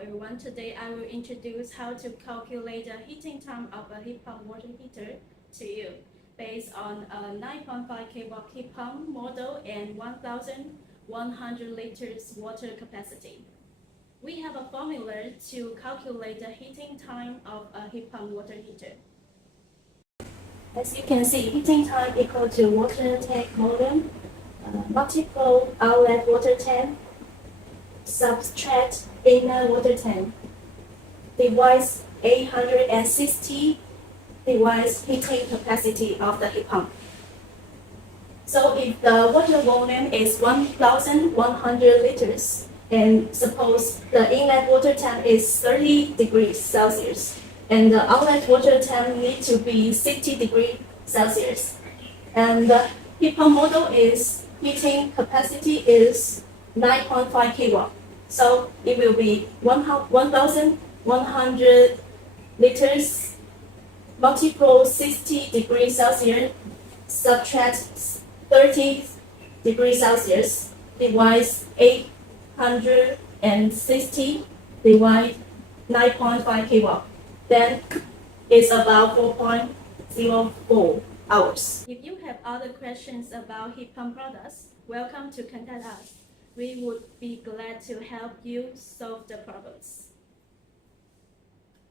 everyone. Today I will introduce how to calculate the heating time of a heat pump water heater to you based on a 9.5 kW heat pump model and 1,100 liters water capacity. We have a formula to calculate the heating time of a heat pump water heater. As you can see, heating time equal to water tank volume, multiple outlet water tank, subtract inner water tank, divides 860, divides heating capacity of the heat pump. So if the water volume is 1,100 liters, and suppose the inlet water tank is 30 degrees Celsius, and the outlet water tank need to be 60 degrees Celsius, and the heat pump model is heating capacity is 9.5 kW. So it will be 1,100 liters multiple 60 degrees Celsius, subtract 30 degrees Celsius, divides 860, divide 9.5 kW. Then it's about 4.04 hours. If you have other questions about heat pump products, welcome to contact us. We would be glad to help you solve the problems.